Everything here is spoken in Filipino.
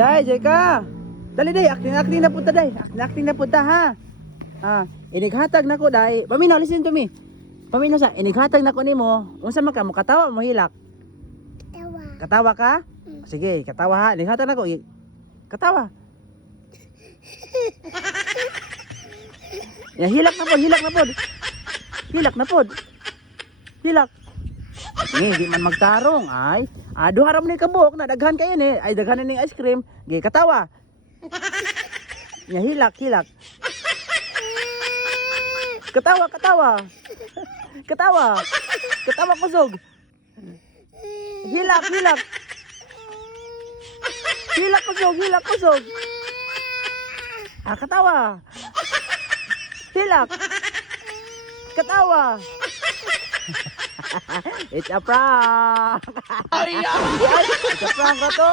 Day, Jeka. Dali day, acting na punta day. Acting na punta ha. Inighatag na ko day. Paminaw, listen to me. Paminaw sa, inighatag na ko nimo. Unsa man ka mo katawa mo hilak? Tawa. Katawa ka? Sige, katawa ha. Inighatag na ko. Katawa. Ya, hilak na pod, hilak na pod. Hilak na pod. Hilak. Di man magtarong ay. Duha ra man ni kabuk na daghan kayo ni. Ay daghan ni ice cream. Gi katawa. Ya hilak, hilak. Katawa, katawa. Katawa. Katawa kusog. Hilak, hilak. Hilak kusog, hilak kusog. Katawa. Hilak. Katawa. It's a prank. It's a prank ba to?